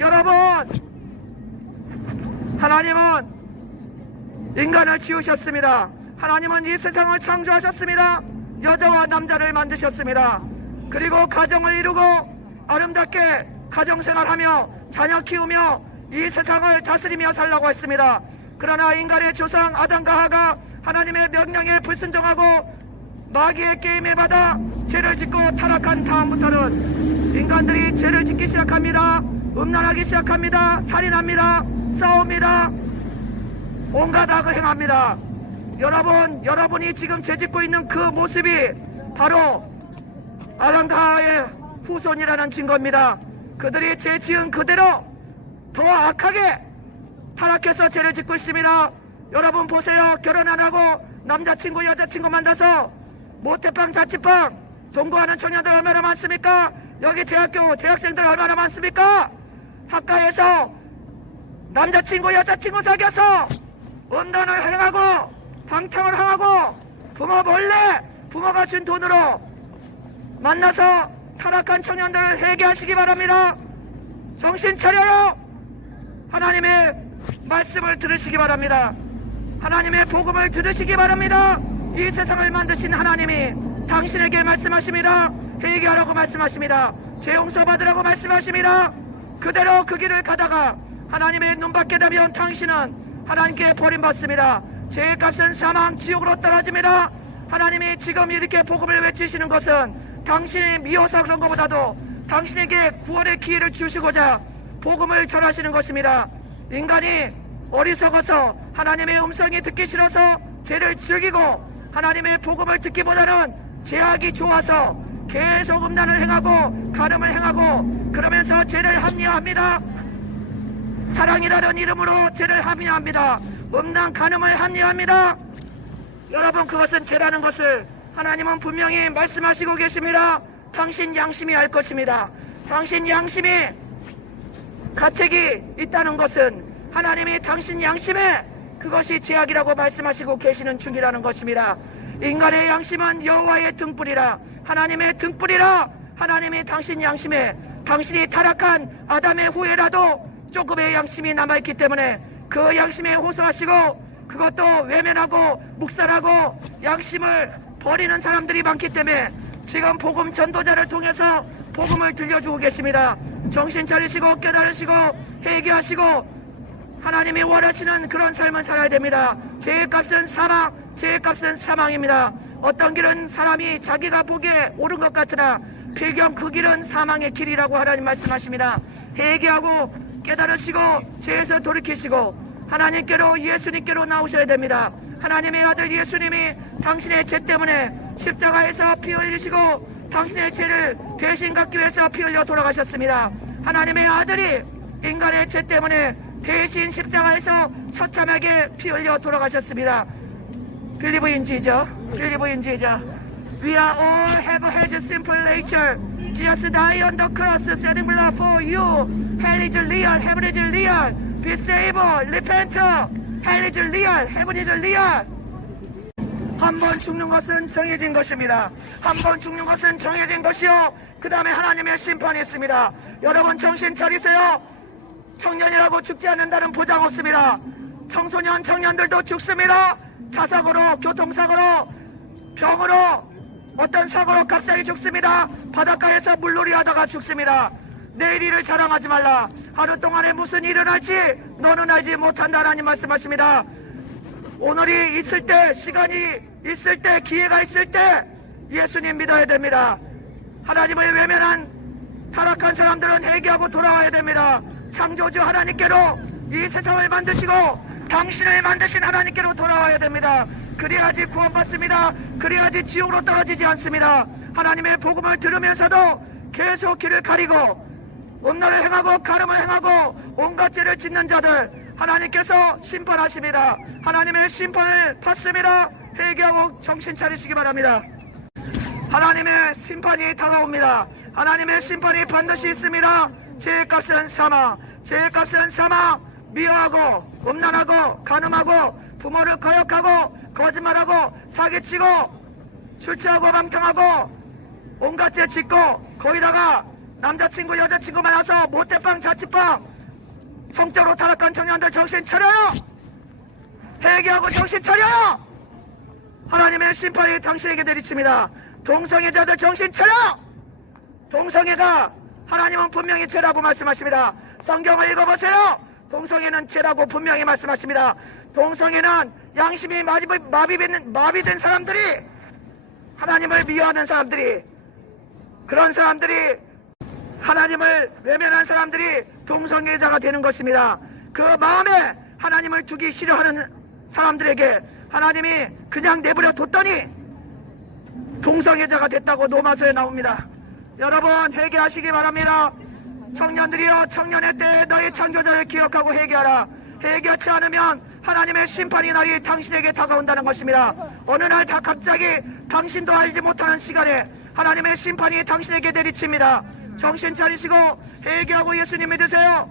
여러분, 하나님은 인간을 지으셨습니다. 하나님은 이 세상을 창조하셨습니다. 여자와 남자를 만드셨습니다. 그리고 가정을 이루고 아름답게 가정생활하며 자녀 키우며 이 세상을 다스리며 살라고 했습니다. 그러나 인간의 조상 아담과 하가 하나님의 명령에 불순종하고 마귀의 게임에 받아 죄를 짓고 타락한 다음부터는 인간들이 죄를 짓기 시작합니다. 음란하기 시작합니다. 살인합니다. 싸웁니다. 온갖 악을 행합니다. 여러분이 지금 죄짓고 있는 그 모습이 바로 아담과의 후손이라는 증거입니다. 그들이 죄 지은 그대로 더 악하게 타락해서 죄를 짓고 있습니다. 여러분 보세요. 결혼 안 하고 남자친구 여자친구 만나서 모태방 자취방 동거하는 청년들 얼마나 많습니까? 여기 대학생들 얼마나 많습니까? 학가에서 남자친구 여자친구 사귀어서 음란을 행하고 방탕을 하고 부모 몰래 부모가 준 돈으로 만나서 타락한 청년들을 회개하시기 바랍니다. 정신 차려요. 하나님의 말씀을 들으시기 바랍니다. 하나님의 복음을 들으시기 바랍니다. 이 세상을 만드신 하나님이 당신에게 말씀하십니다. 회개하라고 말씀하십니다. 죄 용서 받으라고 말씀하십니다. 그대로 그 길을 가다가 하나님의 눈밖에 되면 당신은 하나님께 버림받습니다. 죄의 값은 사망 지옥으로 떨어집니다. 하나님이 지금 이렇게 복음을 외치시는 것은 당신이 미워서 그런 것보다도 당신에게 구원의 기회를 주시고자 복음을 전하시는 것입니다. 인간이 어리석어서 하나님의 음성이 듣기 싫어서 죄를 즐기고 하나님의 복음을 듣기보다는 죄악이 좋아서 계속 음란을 행하고 간음을 행하고 그러면서 죄를 합리화합니다. 사랑이라는 이름으로 죄를 합리화합니다. 음란 간음을 합리화합니다. 여러분, 그것은 죄라는 것을 하나님은 분명히 말씀하시고 계십니다. 당신 양심이 알 것입니다. 당신 양심이 가책이 있다는 것은 하나님이 당신 양심에 그것이 죄악이라고 말씀하시고 계시는 중이라는 것입니다. 인간의 양심은 여호와의 등불이라 하나님의 등불이라 하나님이 당신 양심에 당신이 타락한 아담의 후에라도 조금의 양심이 남아있기 때문에 그 양심에 호소하시고 그것도 외면하고 묵살하고 양심을 버리는 사람들이 많기 때문에 지금 복음 전도자를 통해서 복음을 들려주고 계십니다. 정신 차리시고 깨달으시고 회개하시고 하나님이 원하시는 그런 삶을 살아야 됩니다. 죄의 값은 사망, 죄의 값은 사망입니다. 어떤 길은 사람이 자기가 보기에 옳은 것 같으나 필경 그 길은 사망의 길이라고 하나님 말씀하십니다. 회개하고 깨달으시고 죄에서 돌이키시고 하나님께로 예수님께로 나오셔야 됩니다. 하나님의 아들 예수님이 당신의 죄 때문에 십자가에서 피 흘리시고 당신의 죄를 대신 갚기 위해서 피 흘려 돌아가셨습니다. 하나님의 아들이 인간의 죄 때문에 대신 십자가에서 처참하게 피 흘려 돌아가셨습니다. Believe in Jesus. Believe in Jesus. We are all have had a simple nature. Jesus died on the cross, shedding blood for you. Hell is real, heaven is real. Be saved, repent. Hell is real, heaven is real. 한 번 죽는 것은 정해진 것입니다. 한 번 죽는 것은 정해진 것이요. 그 다음에 하나님의 심판이 있습니다. 여러분 정신 차리세요. 청년이라고 죽지 않는다는 보장 없습니다. 청소년, 청년들도 죽습니다. 자사고로, 교통사고로, 병으로, 어떤 사고로 갑자기 죽습니다. 바닷가에서 물놀이 하다가 죽습니다. 내일 일을 자랑하지 말라. 하루 동안에 무슨 일이 일어날지 너는 알지 못한다. 하나님 말씀하십니다. 오늘이 있을 때, 시간이 있을 때, 기회가 있을 때 예수님 믿어야 됩니다. 하나님을 외면한 타락한 사람들은 회개하고 돌아와야 됩니다. 창조주 하나님께로 이 세상을 만드시고 당신을 만드신 하나님께로 돌아와야 됩니다. 그래야지 구원받습니다. 그래야지 지옥으로 떨어지지 않습니다. 하나님의 복음을 들으면서도 계속 길을 가리고 음란을 행하고 가늠을 행하고 온갖 죄를 짓는 자들 하나님께서 심판하십니다. 하나님의 심판을 받습니다. 회개하고 정신 차리시기 바랍니다. 하나님의 심판이 다가옵니다. 하나님의 심판이 반드시 있습니다. 죄의 값은 사망, 죄의 값은 사망. 미워하고 음란하고 간음하고 부모를 거역하고 거짓말하고 사기치고 술 취하고 방탕하고 온갖 죄 짓고 거기다가 남자친구 여자친구 많아서 모태빵 자취방 성적으로 타락한 청년들 정신 차려요. 회개하고 정신 차려요. 하나님의 심판이 당신에게 내리칩니다. 동성애자들 정신 차려. 동성애가 하나님은 분명히 죄라고 말씀하십니다. 성경을 읽어보세요. 동성애는 죄라고 분명히 말씀하십니다. 동성애는 양심이 마비된 사람들이, 하나님을 미워하는 사람들이, 그런 사람들이, 하나님을 외면한 사람들이 동성애자가 되는 것입니다. 그 마음에 하나님을 두기 싫어하는 사람들에게 하나님이 그냥 내버려 뒀더니 동성애자가 됐다고 로마서에 나옵니다. 여러분 회개하시기 바랍니다. 청년들이여, 청년의 때에 너희 창조자를 기억하고 회개하라. 회개하지 않으면 하나님의 심판이 날이 당신에게 다가온다는 것입니다. 어느 날 다 갑자기 당신도 알지 못하는 시간에 하나님의 심판이 당신에게 내리칩니다. 정신 차리시고 회개하고 예수님 믿으세요.